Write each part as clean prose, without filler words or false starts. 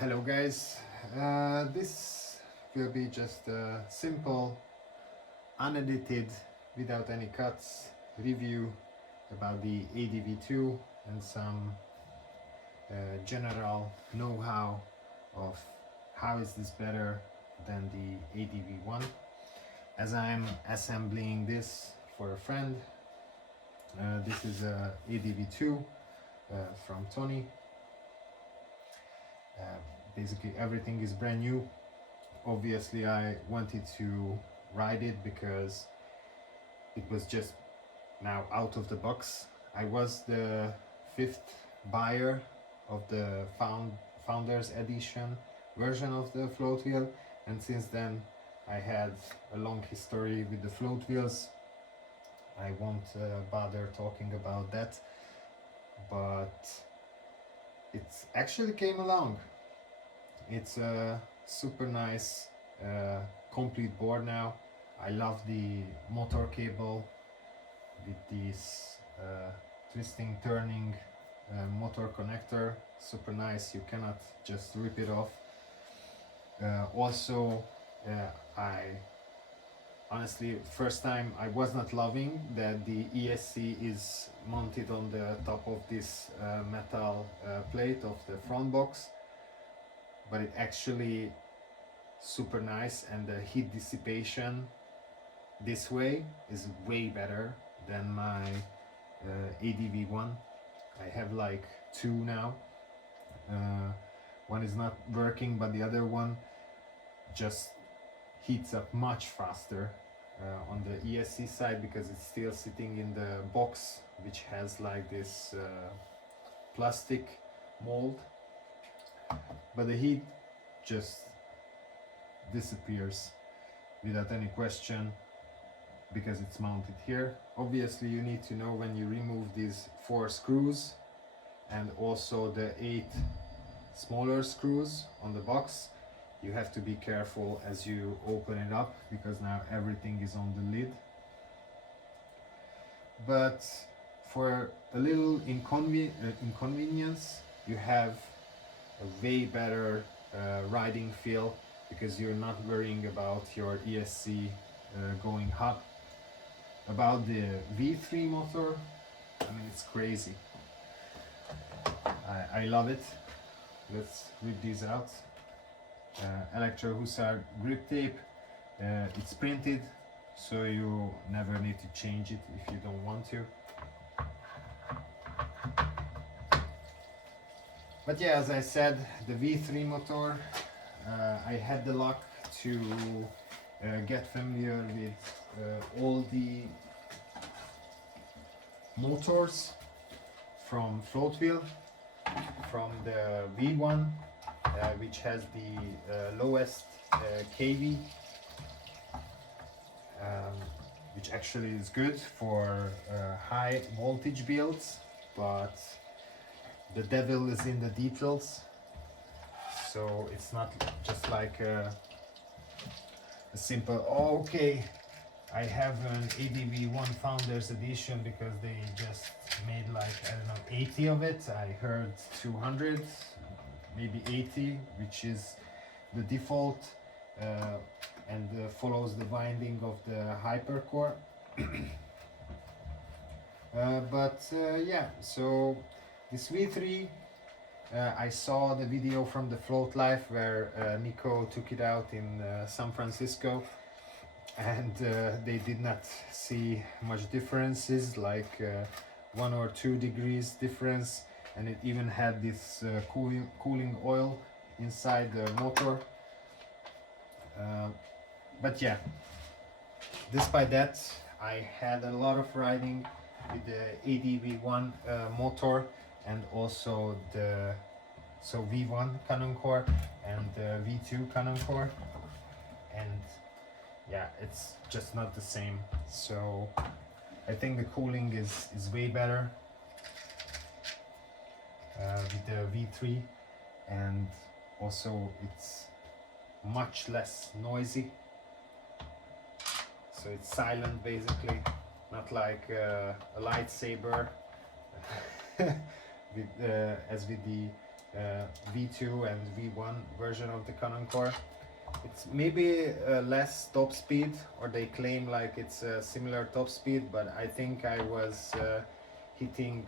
Hello guys, this will be just a simple, unedited, without any cuts review about the ADV2 and some general know-how of how is this better than the ADV1. As I'm assembling this for a friend, this is a ADV2 from Tony. Basically everything is brand new. Obviously I wanted to ride it because it was just now out of the box. I was the 5th buyer of the Founders Edition version of the Floatwheel, and since then I had a long history with the Floatwheels. I won't bother talking about that, but it actually came along. It's a super nice complete board now. I love the motor cable with this twisting, turning motor connector. Super nice, you cannot just rip it off. Also, I honestly, first time I was not loving that the ESC is mounted on the top of this metal plate of the front box, but it actually super nice, and the heat dissipation this way is way better than my ADV1. I have like two now. One is not working, but the other one just heats up much faster on the ESC side, because it's still sitting in the box, which has like this plastic mold, but the heat just disappears without any question because it's mounted here. Obviously you need to know when you remove these 4 screws and also the 8 smaller screws on the box. You have to be careful as you open it up, because now everything is on the lid. But for a little inconvenience, you have a way better riding feel, because you're not worrying about your ESC going hot. About the V3 motor, I mean, it's crazy. I love it. Let's rip these out. Elektro Huszar grip tape. It's printed, so you never need to change it if you don't want to. But yeah, as I said, the V3 motor, I had the luck to get familiar with all the motors from Floatwheel, from the V1, which has the lowest kV, which actually is good for high voltage builds, but the devil is in the details. So it's not just like a simple, oh, okay, I have an ADV1 Founders Edition because they just made like, I don't know, 80 of it. I heard 200, maybe 80, which is the default, and follows the winding of the hypercore. Yeah, so this V3, I saw the video from the Float Life where Nico took it out in San Francisco, and they did not see much differences, like 1 or 2 degrees difference, and it even had this cooling oil inside the motor. But yeah, despite that, I had a lot of riding with the ADV1 motor, and also the V1 CannonCore and the V2 CannonCore, and yeah, it's just not the same. So I think the cooling is way better with the V3, and also it's much less noisy. So it's silent basically, not like a lightsaber with, as with the V2 and V1 version of the CannonCore. It's maybe less top speed, or they claim like it's a similar top speed, but I think I was hitting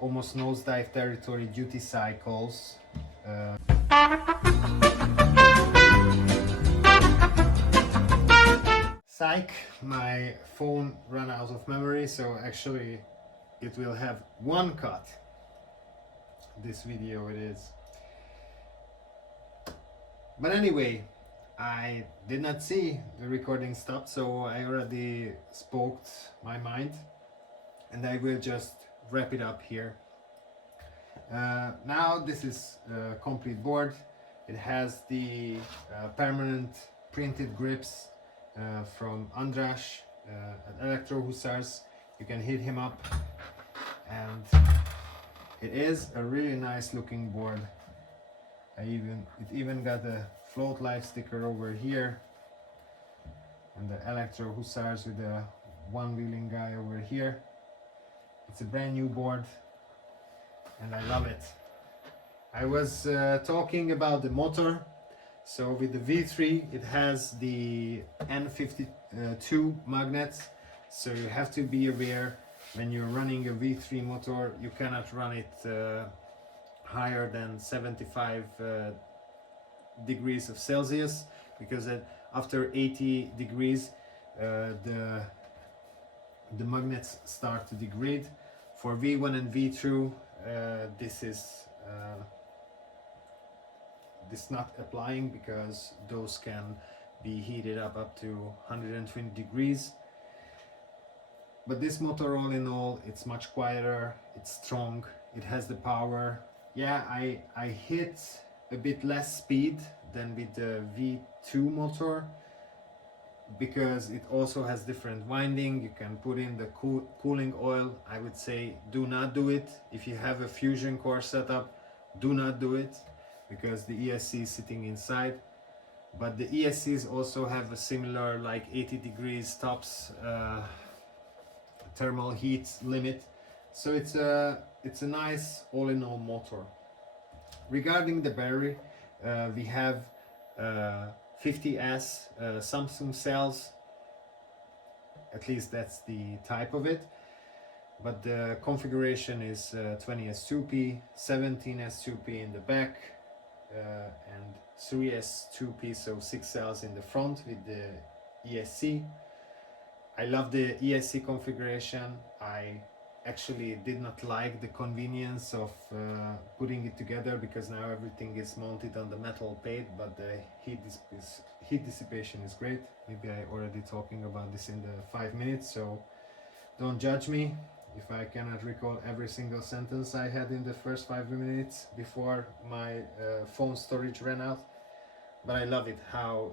almost nosedive territory duty cycles. Psych, my phone ran out of memory, so actually it will have one cut. This video it is. But anyway, I did not see the recording stop, so I already spoke my mind, and I will just wrap it up here. Now this is a complete board. It has the permanent printed grips from Andras at Elektro Huszars. You can hit him up, and it is a really nice looking board. It even got a float life sticker over here, and the Elektro Huszars with the one wheeling guy over here. It's a brand new board, and I love it. I was talking about the motor. So with the V3, it has the N52 magnets, so you have to be aware when you're running a V3 motor, you cannot run it higher than 75 degrees of Celsius, because after 80 degrees the magnets start to degrade. For V1 and V2 this is not applying, because those can be heated up to 120 degrees. But this motor, all in all, it's much quieter, it's strong, it has the power. Yeah, I hit a bit less speed than with the V2 motor, because it also has different winding. You can put in the cooling oil. I would say do not do it. If you have a fusion core setup, do not do it, because the ESC is sitting inside. But the ESCs also have a similar, like 80 degrees tops thermal heat limit, so it's a nice all-in-all motor. Regarding the battery, we have 50S Samsung cells, at least that's the type of it, but the configuration is 20S2P, 17S2P in the back, and 3S2P, so 6 cells in the front with the ESC. I love the ESC configuration. I actually did not like the convenience of putting it together, because now everything is mounted on the metal plate, but the heat dissipation is great. Maybe I already talking about this in the 5 minutes, so don't judge me if I cannot recall every single sentence I had in the first 5 minutes before my phone storage ran out. But I love it how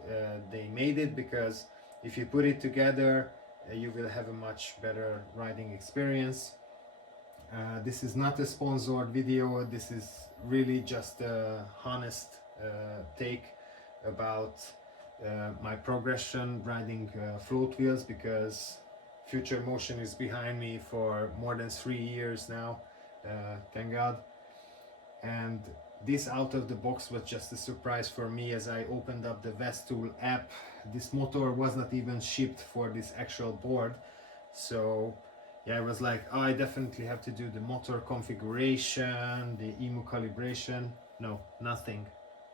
they made it, because if you put it together, you will have a much better riding experience. This is not a sponsored video. This is really just a honest take about my progression riding float wheels, because Future Motion is behind me for more than 3 years now, thank God. And this out of the box was just a surprise for me as I opened up the VESC Tool app. This motor was not even shipped for this actual board, so yeah, I was like, oh, I definitely have to do the motor configuration, the EMU calibration. No, nothing.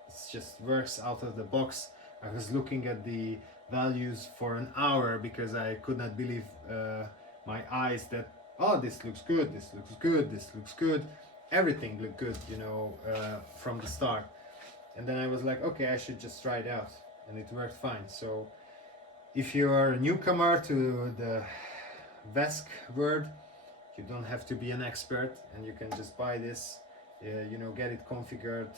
It just works out of the box. I was looking at the values for an hour, because I could not believe my eyes that, oh, this looks good, this looks good, this looks good. Everything looked good, you know, from the start. And then I was like, okay, I should just try it out, and it worked fine. So if you're a newcomer to the VESC world, you don't have to be an expert, and you can just buy this, you know, get it configured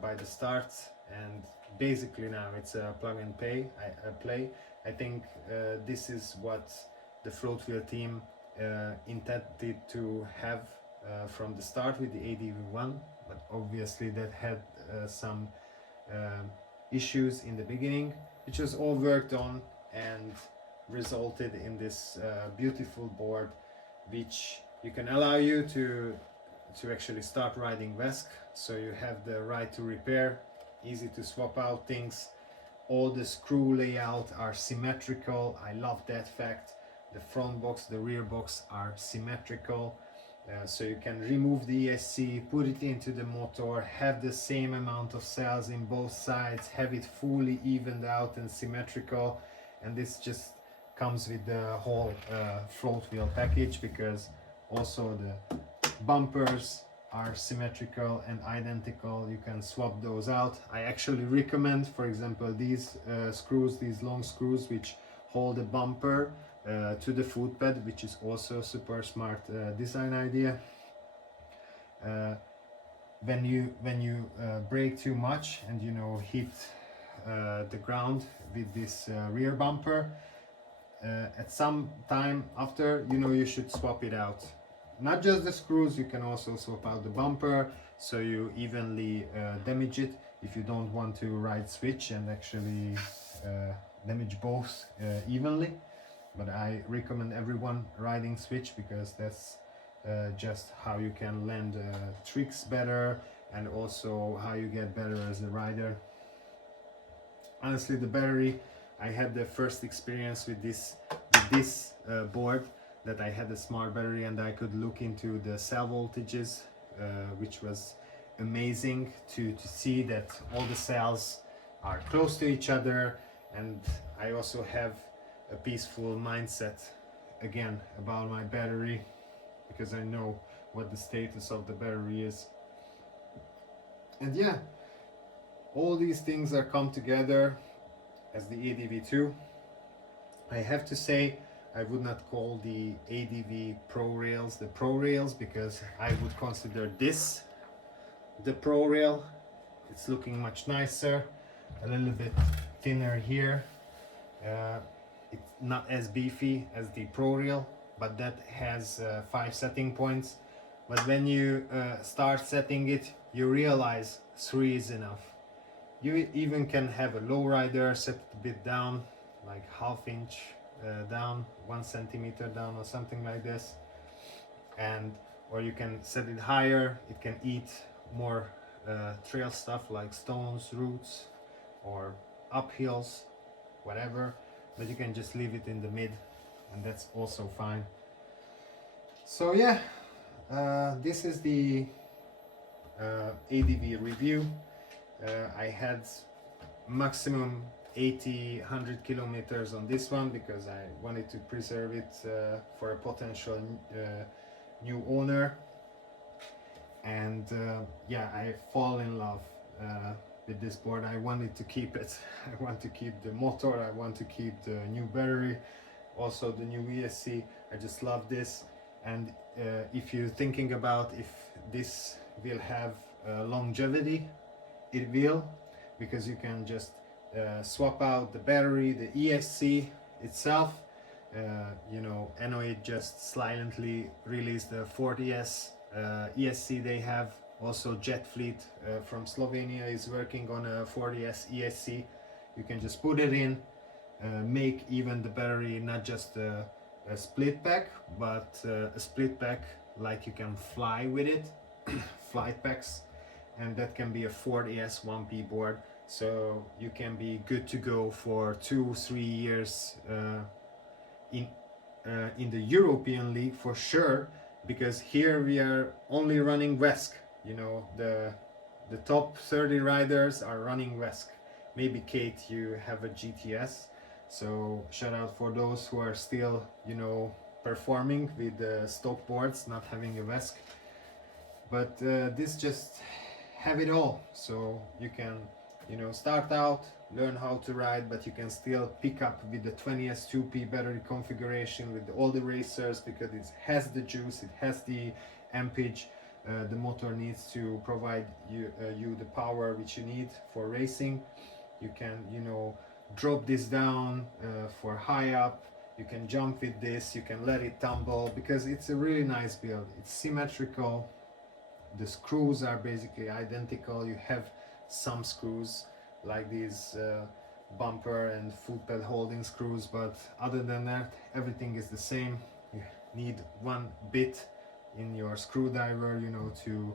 by the start, and basically now it's a plug and play. I think this is what the Floatwheel team intended to have from the start with the ADV1, but obviously that had some issues in the beginning, which was all worked on and resulted in this beautiful board, which you can allow you to to actually start riding VESC. So you have the right to repair, easy to swap out things. All the screw layout are symmetrical. I love that fact. The front box, the rear box are symmetrical. So you can remove the ESC, put it into the motor, have the same amount of cells in both sides, have it fully evened out and symmetrical. And this just comes with the whole float wheel package, because also the bumpers are symmetrical and identical. You can swap those out. I actually recommend, for example, these screws, these long screws which hold the bumper to the foot pad, which is also a super smart design idea. When you brake too much and hit the ground with this rear bumper, at some time after, you should swap it out. Not just the screws, you can also swap out the bumper, so you evenly damage it if you don't want to ride switch and actually damage both evenly. But I recommend everyone riding switch, because that's just how you can land tricks better, and also how you get better as a rider. Honestly, the battery, I had the first experience with this board, that I had a smart battery and I could look into the cell voltages, which was amazing to see that all the cells are close to each other. And I also have a peaceful mindset again about my battery, because I know what the status of the battery is. And yeah, all these things are come together as the ADV2. I have to say, I would not call the ADV Pro Rails the Pro Rails, because I would consider this the Pro Rail. It's looking much nicer, a little bit thinner here. It's not as beefy as the Pro Rail, but that has 5 setting points. But when you start setting it, you realize 3 is enough. You even can have a low rider, set it a bit down, like ½ inch down, 1 centimeter down or something like this, or you can set it higher. It can eat more trail stuff like stones, roots, or uphills, whatever, but you can just leave it in the mid, and that's also fine. So yeah, this is the ADV review. I had maximum 80-100 kilometers on this one, because I wanted to preserve it for a potential new owner. And yeah, I fall in love with this board. I wanted to keep it. I want to keep the motor, I want to keep the new battery, also the new ESC. I just love this. And if you're thinking about if this will have longevity, it will, because you can just swap out the battery, the ESC itself. Anoid just silently released the 40S ESC they have. Also Jet Fleet from Slovenia is working on a 40S ESC. You can just put it in, make even the battery not just a split pack, but a split pack like you can fly with it, flight packs, and that can be a 40S 1P board. So you can be good to go for 2-3 years in the European League for sure, because here we are only running VESC. The top 30 riders are running VESC. Maybe Kate, you have a GTS, so shout out for those who are still performing with the stock boards, not having a VESC. But this just have it all, so you can start out, learn how to ride, but you can still pick up with the 20S 2P battery configuration with all the racers, because it has the juice, it has the ampage. The motor needs to provide you the power which you need for racing. You can drop this down for high up. You can jump with this, you can let it tumble, because it's a really nice build. It's symmetrical. The screws are basically identical. You have some screws like these bumper and foot pad holding screws, but other than that, everything is the same. You need one bit in your screwdriver, you know, to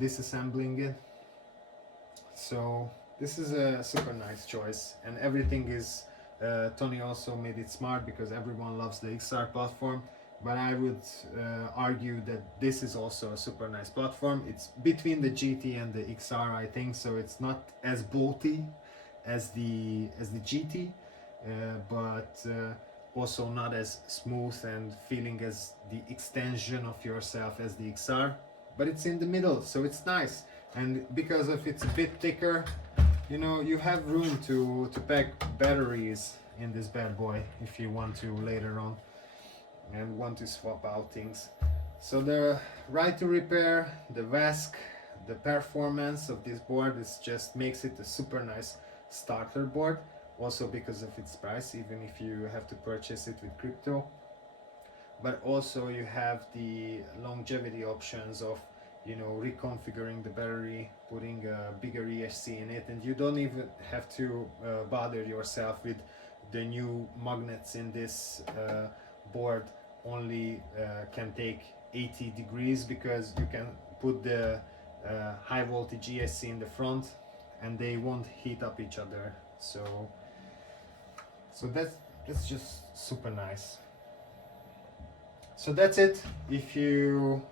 disassembling it. So this is a super nice choice, and everything is Tony also made it smart because everyone loves the XR platform, but I would argue that this is also a super nice platform. It's between the GT and the XR, I think, so it's not as bolty as the GT, but also not as smooth and feeling as the extension of yourself as the XR, but it's in the middle, so it's nice. And because of it's a bit thicker, you know, you have room to pack batteries in this bad boy if you want to later on and want to swap out things. So the right to repair, the VESC, the performance of this board is just makes it a super nice starter board, also because of its price, even if you have to purchase it with crypto. But also you have the longevity options of, you know, reconfiguring the battery, putting a bigger ESC in it, and you don't even have to bother yourself with the new magnets in this board. Only can take 80 degrees because you can put the high voltage ESC in the front and they won't heat up each other. So that's just super nice. So that's it. If you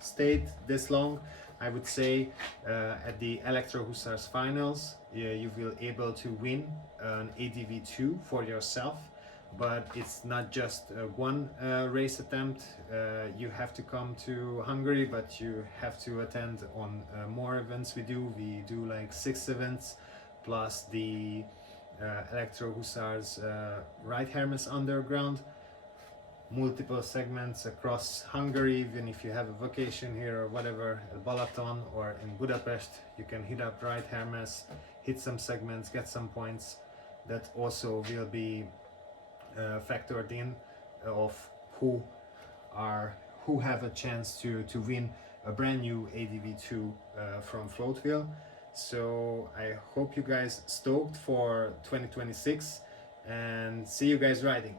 stayed this long, I would say at the Elektro Huszar's finals, you will able to win an ADV2 for yourself. But it's not just one race attempt. You have to come to Hungary, but you have to attend on more events we do. We do like 6 events, plus the Elektro Huszar's Ride Hermes Underground. Multiple segments across Hungary. Even if you have a vacation here or whatever, at Balaton or in Budapest, you can hit up Ride Hermes, hit some segments, get some points. That also will be factored in of who have a chance to win a brand new ADV2 from Floatwheel. So I hope you guys stoked for 2026 and see you guys riding.